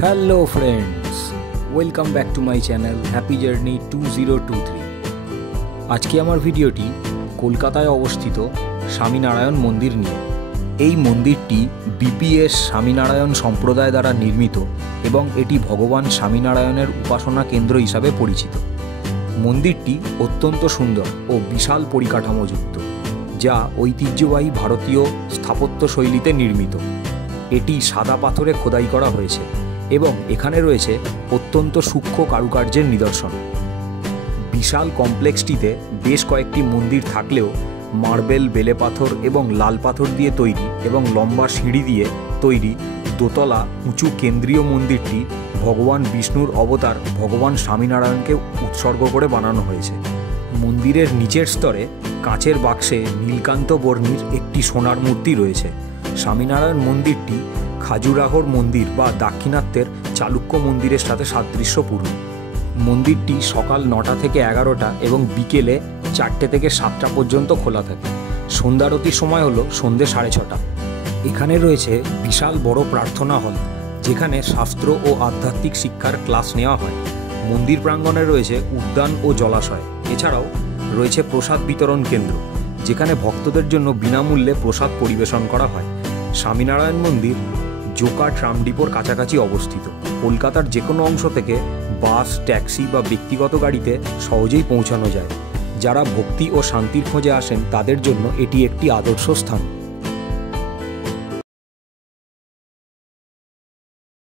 Hello friends, welcome back to my channel happy journey 2023। আজকে আমার ভিডিওটি কলকাতায় অবস্থিত স্বামীনারায়ণ মন্দির নিয়ে। এই মন্দিরটি বিপিএস স্বামীনারায়ণ সম্প্রদায় দ্বারা নির্মিত এবং এটি ভগবান স্বামীনারায়ণের উপাসনা কেন্দ্র হিসাবে পরিচিত। মন্দিরটি অত্যন্ত সুন্দর ও বিশাল পরিকাঠামোযুক্ত, যা ঐতিহ্যবাহী ভারতীয় স্থাপত্য শৈলীতে নির্মিত। এটি সাদা পাথরে খোদাই করা হয়েছে এবং এখানে রয়েছে অত্যন্ত সূক্ষ্ম কারুকার্যের নিদর্শন। বিশাল কমপ্লেক্সটিতে বেশ কয়েকটি মন্দির থাকলেও মার্বেল, বেলে পাথর এবং লাল পাথর দিয়ে তৈরি এবং লম্বা সিঁড়ি দিয়ে তৈরি দোতলা উঁচু কেন্দ্রীয় মন্দিরটি ভগবান বিষ্ণুর অবতার ভগবান স্বামীনারায়ণকে উৎসর্গ করে বানানো হয়েছে। মন্দিরের নিচের স্তরে কাঁচের বাক্সে নীলকান্ত বর্ণির একটি সোনার মূর্তি রয়েছে। স্বামীনারায়ণ মন্দিরটি খাজুরাহোর মন্দির বা দাক্ষিণাত্যের চালুক্য মন্দিরের সাথে সাদৃশ্যপূর্ণ। মন্দিরটি সকাল 9টা থেকে 11টা এবং বিকেলে 4টে থেকে 7টা পর্যন্ত খোলা থাকে। সন্ধ্যারতির সময় হলো সন্ধ্যে 6:30। এখানে রয়েছে বিশাল বড় প্রার্থনা হল, যেখানে শাস্ত্র ও আধ্যাত্মিক শিক্ষার ক্লাস নেওয়া হয়। মন্দির প্রাঙ্গণে রয়েছে উদ্যান ও জলাশয়। এছাড়াও রয়েছে প্রসাদ বিতরণ কেন্দ্র, যেখানে ভক্তদের জন্য বিনামূল্যে প্রসাদ পরিবেশন করা হয়। স্বামীনারায়ণ মন্দির জোকা ট্রাম ডিপোর কাছাকাছি অবস্থিত। কলকাতার যে কোনো অংশ থেকে বাস, ট্যাক্সি বা ব্যক্তিগত গাড়িতে সহজেই পৌঁছানো যায়। যারা ভক্তি ও শান্তির খোঁজে আসেন তাদের জন্য এটি একটি আদর্শ স্থান।